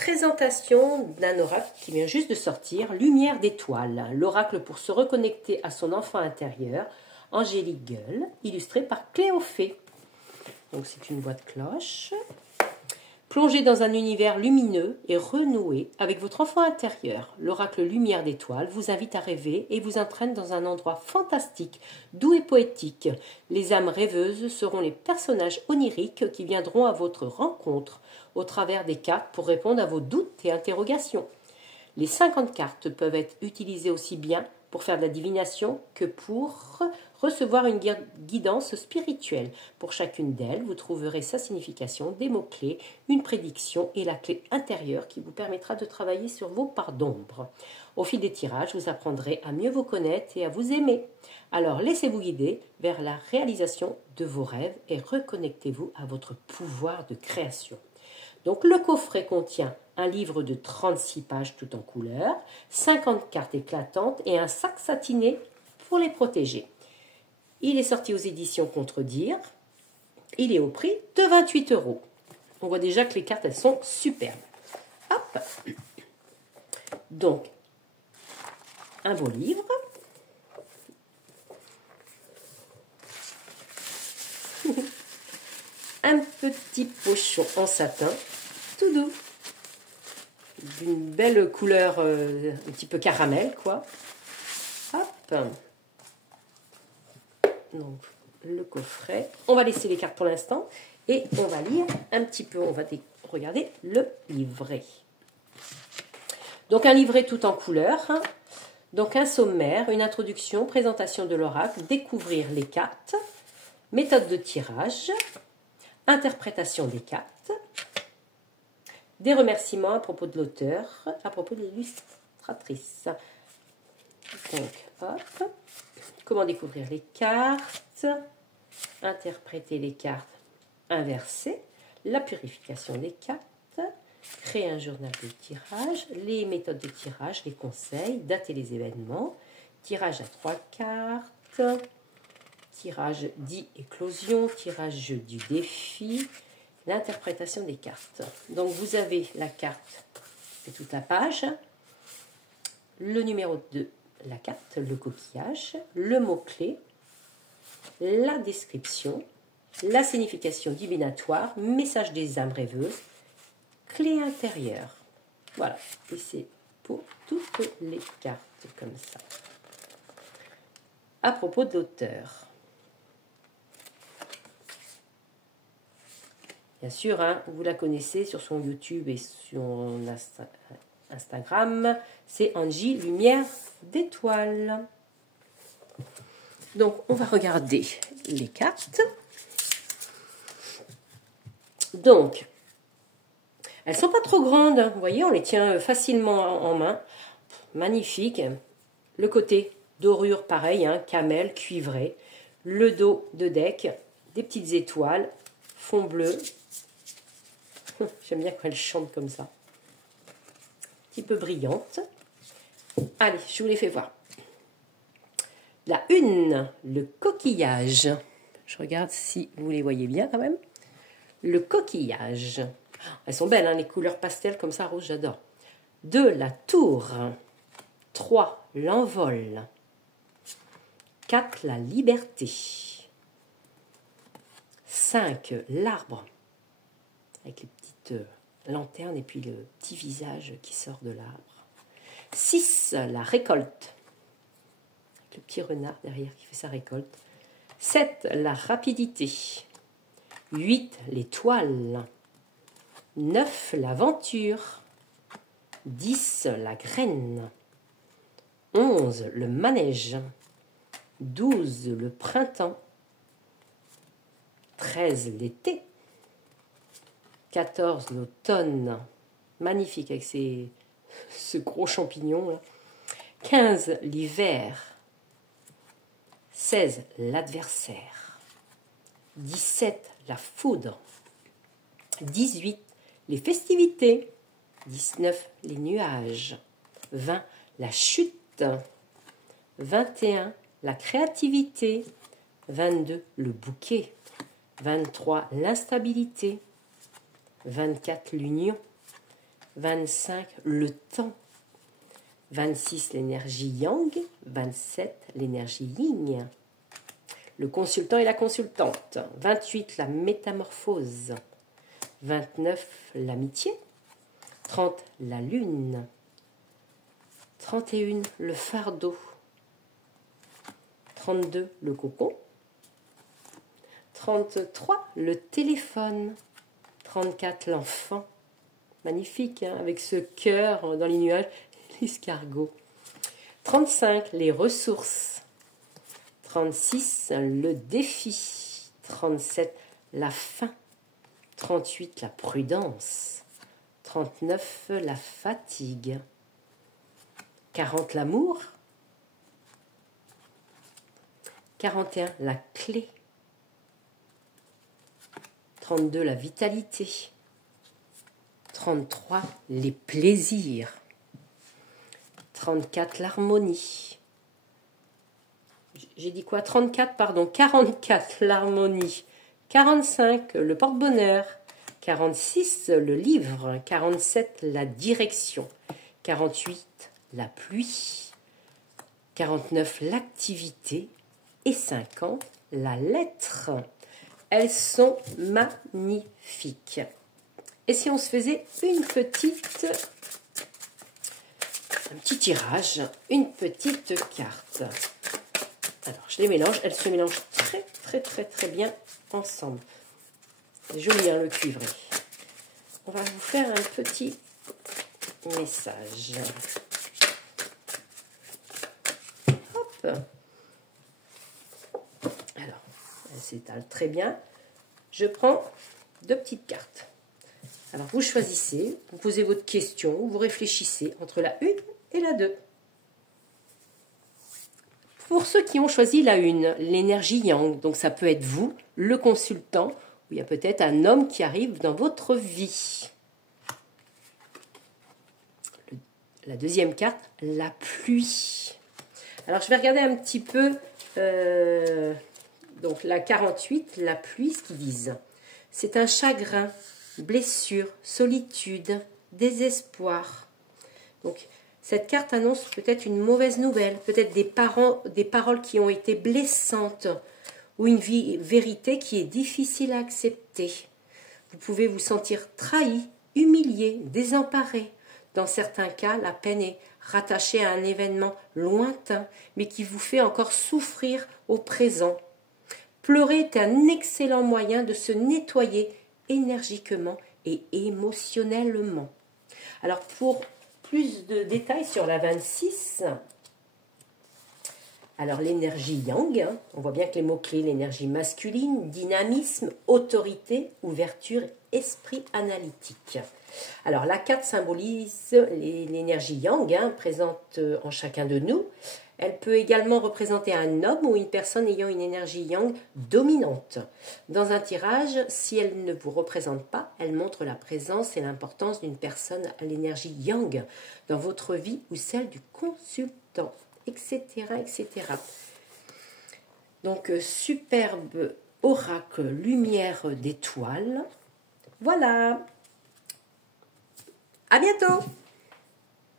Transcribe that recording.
Présentation d'un oracle qui vient juste de sortir, Lumière d'étoile, l'oracle pour se reconnecter à son enfant intérieur, Angélique Gueule, illustré par Cléophée. Donc c'est une boîte cloche. Plongez dans un univers lumineux et renoué avec votre enfant intérieur. L'oracle Lumière d'étoile vous invite à rêver et vous entraîne dans un endroit fantastique, doux et poétique. Les âmes rêveuses seront les personnages oniriques qui viendront à votre rencontre au travers des cartes pour répondre à vos doutes et interrogations. Les 50 cartes peuvent être utilisées aussi bien pour faire de la divination que pour recevoir une guidance spirituelle. Pour chacune d'elles, vous trouverez sa signification, des mots-clés, une prédiction et la clé intérieure qui vous permettra de travailler sur vos parts d'ombre. Au fil des tirages, vous apprendrez à mieux vous connaître et à vous aimer. Alors laissez-vous guider vers la réalisation de vos rêves et reconnectez-vous à votre pouvoir de création. Donc le coffret contient un livre de 36 pages tout en couleur, 50 cartes éclatantes et un sac satiné pour les protéger. Il est sorti aux éditions Contredire. Il est au prix de 28 €. On voit déjà que les cartes, elles sont superbes. Hop. Donc, un beau livre. Un petit pochon en satin, tout doux. D'une belle couleur un petit peu caramel, quoi. Hop. Donc, le coffret. On va laisser les cartes pour l'instant et on va lire un petit peu. On va regarder le livret. Donc, un livret tout en couleur. Donc, un sommaire, une introduction, présentation de l'oracle, découvrir les cartes, méthode de tirage, interprétation des cartes, des remerciements à propos de l'auteur, à propos de l'illustratrice. Donc, hop. Comment découvrir les cartes, interpréter les cartes inversées, la purification des cartes, créer un journal de tirage, les méthodes de tirage, les conseils, dater les événements, tirage à 3 cartes, tirage dit éclosion, tirage du défi, l'interprétation des cartes. Donc vous avez la carte, c'est toute la page, le numéro 2, la carte, le coquillage, le mot-clé, la description, la signification divinatoire, message des âmes rêveuses, clé intérieure. Voilà, et c'est pour toutes les cartes comme ça. À propos de l'auteur. Bien sûr, hein, vous la connaissez sur son YouTube et sur Instagram, c'est Angie Lumière d'étoile. Donc, on va regarder les cartes. Donc, elles sont pas trop grandes. Vous voyez, on les tient facilement en main. Magnifique. Le côté dorure, pareil, hein, camel, cuivré. Le dos de deck, des petites étoiles, fond bleu. J'aime bien quand elles chantent comme ça. Un petit peu brillante. Allez, je vous les fais voir. La une, le coquillage. Je regarde si vous les voyez bien quand même. Le coquillage. Elles sont belles, hein, les couleurs pastel comme ça, rouge, j'adore. 2, la tour. 3, l'envol. 4, la liberté. 5, l'arbre. Avec les petites lanternes et puis le petit visage qui sort de l'arbre. 6, la récolte. Avec le petit renard derrière qui fait sa récolte. 7, la rapidité. 8, l'étoile. 9, l'aventure. 10, la graine. 11, le manège. 12, le printemps. 13, l'été. 14, l'automne. Magnifique avec ce gros champignon là. 15, l'hiver. 16, l'adversaire. 17, la foudre. 18, les festivités. 19, les nuages. 20, la chute. 21, la créativité. 22, le bouquet. 23, l'instabilité. 24, l'union. 25, le temps. 26, l'énergie yang. 27, l'énergie yin. Le consultant et la consultante. 28, la métamorphose. 29, l'amitié. 30, la lune. 31, le fardeau. 32, le cocon. 33, le téléphone. 34, l'enfant. Magnifique, hein, avec ce cœur dans les nuages, l'escargot. 35, les ressources. 36, le défi. 37, la fin. 38, la prudence. 39, la fatigue. 40, l'amour. 41, la clé. 32, la vitalité. 33, les plaisirs. 34, l'harmonie. J'ai dit quoi? 34, pardon. 44, l'harmonie. 45, le porte-bonheur. 46, le livre. 47, la direction. 48, la pluie. 49, l'activité. Et 50, la lettre. Elles sont magnifiques. Et si on se faisait un petit tirage, une petite carte. Alors, je les mélange. Elles se mélangent très bien ensemble. C'est joli, hein, le cuivré. On va vous faire un petit message. Hop. Alors, elle s'étale très bien. Je prends 2 petites cartes. Alors, vous choisissez, vous posez votre question, vous réfléchissez entre la 1 et la 2. Pour ceux qui ont choisi la 1, l'énergie yang, donc ça peut être vous, le consultant, ou il y a peut-être un homme qui arrive dans votre vie. La deuxième carte, la pluie. Alors, je vais regarder un petit peu, donc la 48, la pluie, ce qu'ils disent. C'est un chagrin, blessure, solitude, désespoir. Donc, cette carte annonce peut-être une mauvaise nouvelle, peut-être des paroles qui ont été blessantes ou une vérité qui est difficile à accepter. Vous pouvez vous sentir trahi, humilié, désemparé. Dans certains cas, la peine est rattachée à un événement lointain, mais qui vous fait encore souffrir au présent. Pleurer est un excellent moyen de se nettoyer énergiquement et émotionnellement. Alors, pour plus de détails sur la 26, alors l'énergie yang, hein, on voit bien que les mots-clés, l'énergie masculine, dynamisme, autorité, ouverture, esprit analytique. Alors la carte symbolise l'énergie yang, hein, présente en chacun de nous. Elle peut également représenter un homme ou une personne ayant une énergie yang dominante. Dans un tirage, si elle ne vous représente pas, elle montre la présence et l'importance d'une personne à l'énergie yang dans votre vie ou celle du consultant, etc. etc. Donc, superbe oracle lumière d'étoiles. Voilà. À bientôt!